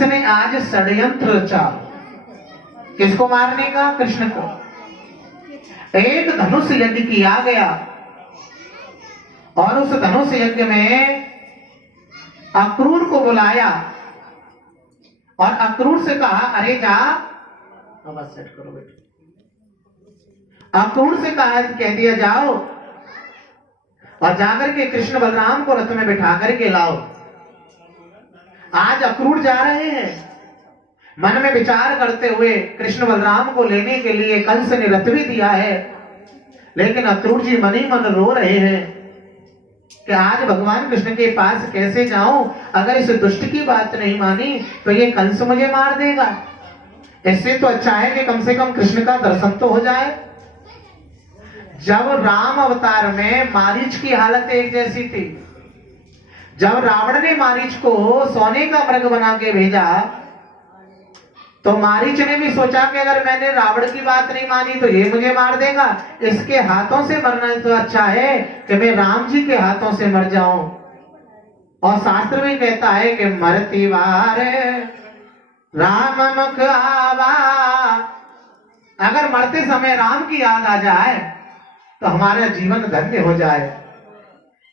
कंस ने आज षड्यंत्र रचा, किसको मारने का? कृष्ण को। एक धनुष यज्ञ किया गया और उस धनुष यज्ञ में अक्रूर को बुलाया और अक्रूर से कहा, अरे जा, आवाज सेट करो बेटे। अक्रूर से कहा, कह दिया जाओ और जाकर के कृष्ण बलराम को रथ में बिठा करके लाओ। आज अक्रूर जा रहे हैं, मन में विचार करते हुए कृष्ण बलराम को लेने के लिए कंस ने रथ भी दिया है, लेकिन अक्रूर जी मन ही मन रो रहे हैं कि आज भगवान कृष्ण के पास कैसे जाऊं, अगर इस दुष्ट की बात नहीं मानी तो ये कंस मुझे मार देगा। इससे तो अच्छा है कि कम से कम कृष्ण का दर्शन तो हो जाए। जब राम अवतार में मारीच की हालत एक जैसी थी, जब रावण ने मारीच को सोने का मृग बना के भेजा तो मारीच ने भी सोचा कि अगर मैंने रावण की बात नहीं मानी तो ये मुझे मार देगा, इसके हाथों से मरना तो अच्छा है कि मैं राम जी के हाथों से मर जाऊं। और शास्त्र में कहता है कि मरती वार राम मुख आवा, अगर मरते समय राम की याद आ जाए तो हमारा जीवन धन्य हो जाए।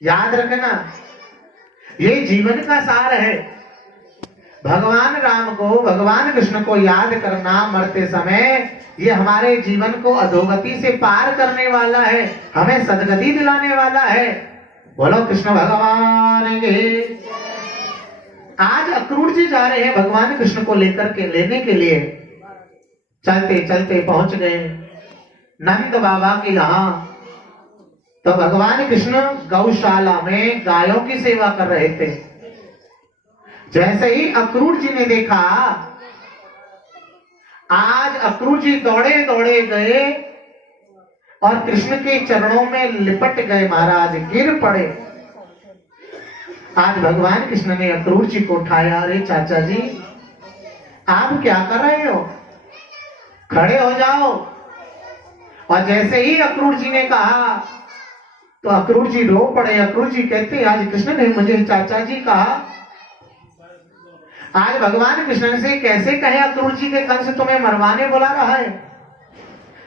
याद रखना, ये जीवन का सार है। भगवान राम को, भगवान कृष्ण को याद करना मरते समय, ये हमारे जीवन को अधोगति से पार करने वाला है, हमें सदगति दिलाने वाला है। बोलो कृष्ण भगवान के। आज अक्रूर जी जा रहे हैं भगवान कृष्ण को लेकर के लेने के लिए। चलते चलते पहुंच गए नंद बाबा के यहां। तो भगवान कृष्ण गौशाला में गायों की सेवा कर रहे थे। जैसे ही अक्रूर जी ने देखा, आज अक्रूर जी दौड़े दौड़े गए और कृष्ण के चरणों में लिपट गए, महाराज गिर पड़े। आज भगवान कृष्ण ने अक्रूर जी को उठाया, अरे चाचा जी आप क्या कर रहे हो, खड़े हो जाओ। और जैसे ही अक्रूर जी ने कहा तो अक्रूर जी रो पड़े। अक्रूर जी कहते, आज कृष्ण ने मुझे चाचा जी कहा। आज भगवान कृष्ण से कैसे कहे अक्रूर जी के कंस तुम्हें मरवाने बुला रहा है।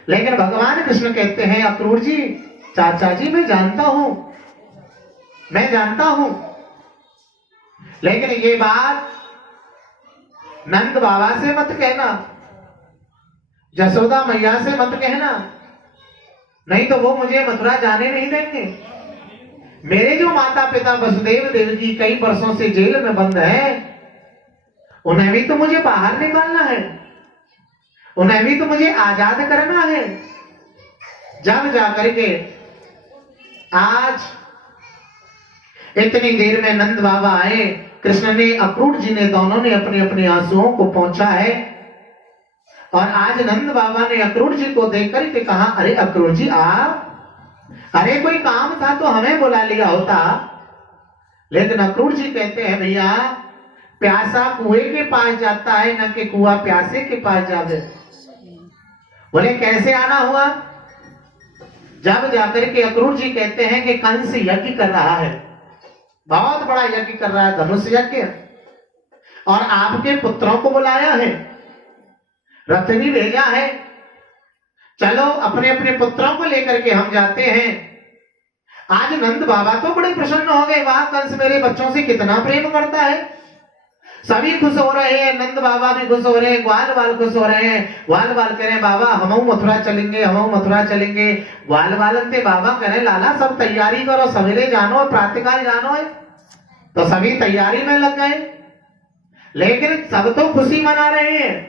लेकिन भगवान कृष्ण कहते हैं, अक्रूर जी चाचा जी मैं जानता हूं, मैं जानता हूं, लेकिन ये बात नंद बाबा से मत कहना, जसोदा मैया से मत कहना, नहीं तो वो मुझे मथुरा जाने नहीं देंगे। मेरे जो माता पिता वसुदेव देव जी कई वर्षों से जेल में बंद हैं, उन्हें भी तो मुझे बाहर निकालना है, उन्हें भी तो मुझे आजाद करना है। जब जाकर के आज इतनी देर में नंद बाबा आए, कृष्ण ने, अक्रूर जी ने, दोनों ने अपने अपने आंसुओं को पहुंचा है। और आज नंद बाबा ने अक्रूर जी को देखकर के कहा, अरे अक्रूर जी आप, अरे कोई काम था तो हमें बुला लिया होता। लेकिन अक्रूर जी कहते हैं, भैया प्यासा कुएं के पास जाता है, न कि कुआं प्यासे के पास जावे। बोले कैसे आना हुआ? जब जाकर के अक्रूर जी कहते हैं कि कंस यज्ञ कर रहा है, बहुत बड़ा यज्ञ कर रहा है, धनुष यज्ञ, और आपके पुत्रों को बुलाया है, रथ भी भेजा है, चलो अपने अपने पुत्रों को लेकर के हम जाते हैं। आज नंद बाबा तो बड़े प्रसन्न हो गए, वाह कंस मेरे बच्चों से कितना प्रेम करता है। सभी खुश हो रहे हैं, नंद बाबा भी खुश हो रहे हैं, ग्वाल बाल खुश हो रहे हैं। ग्वाल बाल कह रहे हैं, बाबा हम मथुरा चलेंगे, हम मथुरा चलेंगे। ग्वाल बालन ते बाबा कह रहे, लाला सब तैयारी करो, सवेरे जानो, प्रातःकाल जानो है। तो सभी तैयारी में लग गए, लेकिन सब तो खुशी मना रहे हैं।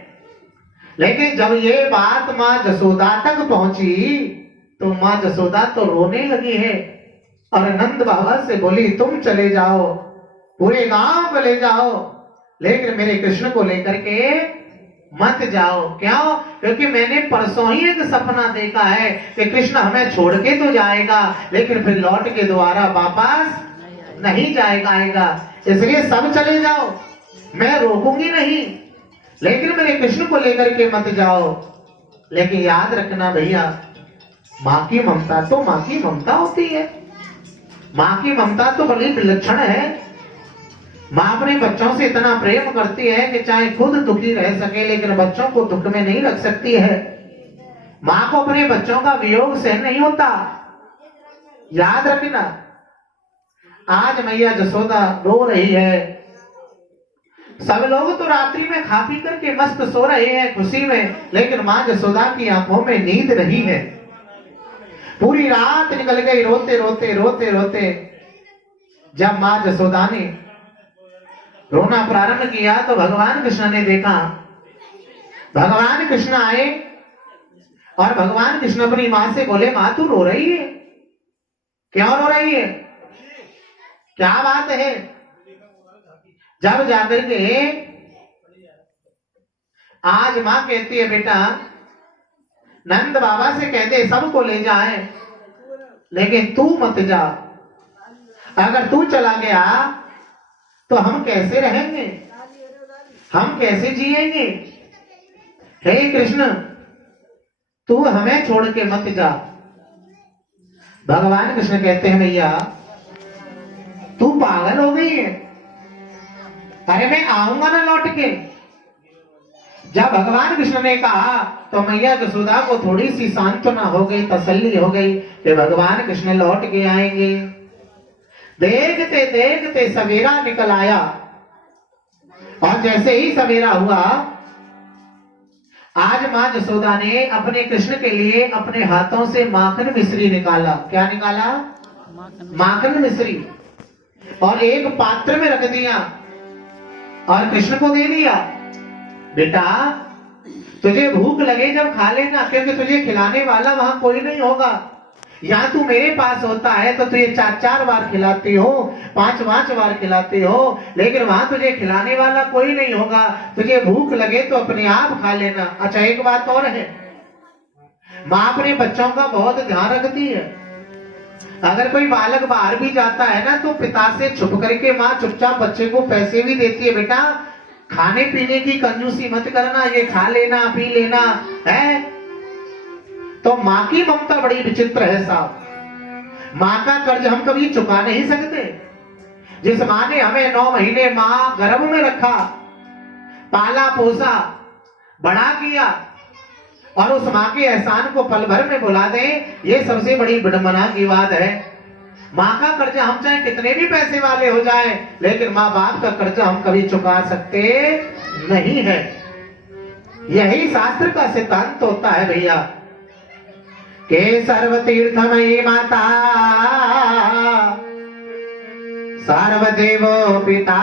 लेकिन जब ये बात माँ जसोदा तक पहुंची तो माँ जसोदा तो रोने लगी है और नंद बाबा से बोली, तुम चले जाओ, पूरे गांव को ले जाओ, लेकिन मेरे कृष्ण को लेकर के मत जाओ। क्यों? क्योंकि मैंने परसों ही एक सपना देखा है कि कृष्ण हमें छोड़ के तो जाएगा, लेकिन फिर लौट के दोबारा वापस नहीं जाएगा। इसलिए सब चले जाओ, मैं रोकूंगी नहीं, लेकिन मेरे कृष्ण को लेकर के मत जाओ। लेकिन याद रखना भैया, माँ की ममता तो माँ की ममता होती है, माँ की ममता तो बड़ी विलक्षण है। माँ अपने बच्चों से इतना प्रेम करती है कि चाहे खुद दुखी रह सके लेकिन बच्चों को दुख में नहीं रख सकती है। माँ को अपने बच्चों का वियोग सहन नहीं होता। याद रखना, आज मैया जसोदा रो रही है। सब लोग तो रात्रि में खा पी करके मस्त सो रहे हैं खुशी में, लेकिन माँ जसोदा की आंखों में नींद नहीं है। पूरी रात निकल गई रोते रोते रोते रोते। जब माँ जसोदा ने रोना प्रारंभ किया तो भगवान कृष्ण ने देखा। भगवान कृष्ण आए और भगवान कृष्ण अपनी माँ से बोले, माँ तू रो रही है, क्यों रो रही है, क्या बात है। जब जाकर के आज माँ कहती है, बेटा नंद बाबा से कहते सबको ले जाए लेकिन तू मत जा। अगर तू चला गया तो हम कैसे रहेंगे, हम कैसे जिएंगे। हे कृष्ण तू हमें छोड़ के मत जा। भगवान कृष्ण कहते हैं, भैया तू पागल हो गई है, अरे मैं आऊंगा ना लौट के। जब भगवान कृष्ण ने कहा तो मैया जसोदा को थोड़ी सी सांत्वना हो गई, तसल्ली हो गई कि भगवान कृष्ण लौट के आएंगे। देखते देखते सवेरा निकल आया और जैसे ही सवेरा हुआ, आज मां जसोदा ने अपने कृष्ण के लिए अपने हाथों से माखन मिश्री निकाला। क्या निकाला? माखन मिश्री, और एक पात्र में रख दिया और कृष्ण को दे दिया। बेटा तुझे भूख लगे जब खा लेना, क्योंकि तुझे खिलाने वाला वहां कोई नहीं होगा। यहाँ तू मेरे पास होता है तो तुझे 4-4 बार खिलाती हो, 5-5 बार खिलाती हो, लेकिन वहां तुझे खिलाने वाला कोई नहीं होगा। तुझे भूख लगे तो अपने आप खा लेना। अच्छा एक बात और है, माँ अपने बच्चों का बहुत ध्यान रखती है। अगर कोई बालक बाहर भी जाता है ना तो पिता से छुप करके माँ चुपचाप बच्चे को पैसे भी देती है। बेटा खाने पीने की कंजूसी मत करना, ये खा लेना पी लेना है। तो माँ की ममता बड़ी विचित्र है साहब। माँ का कर्ज हम कभी चुका नहीं सकते। जिस माँ ने हमें 9 महीने माँ गर्भ में रखा, पाला पोसा, बड़ा किया, और उस माँ के एहसान को पल भर में भुला दें, ये सबसे बड़ी विडंबना की बात है। माँ का कर्जा हम चाहे कितने भी पैसे वाले हो जाएं, लेकिन माँ बाप का कर्जा हम कभी चुका सकते नहीं है। यही शास्त्र का सिद्धांत होता है भैया के सर्वतीर्थमयी माता सर्वदेवो पितामह।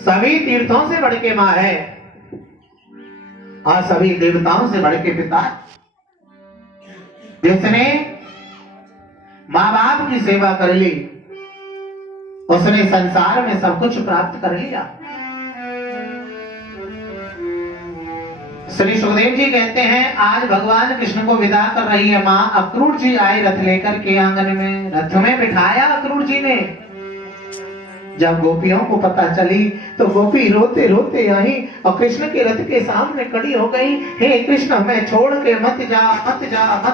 सभी तीर्थों से बढ़ के माँ है और सभी देवताओं से बढ़ के पिता। जिसने माँ बाप की सेवा कर ली उसने संसार में सब कुछ प्राप्त कर लिया। श्री सुखदेव जी कहते हैं, आज भगवान कृष्ण को विदा कर रही है माँ। अक्रूर जी आए रथ लेकर के आंगन में, रथ में बिठाया अक्रूर जी ने। जब गोपियों को पता चली तो गोपी रोते रोते आई और कृष्ण के रथ के सामने खड़ी हो गई। हे कृष्ण हमें छोड़ के मत जा, मत जा, मत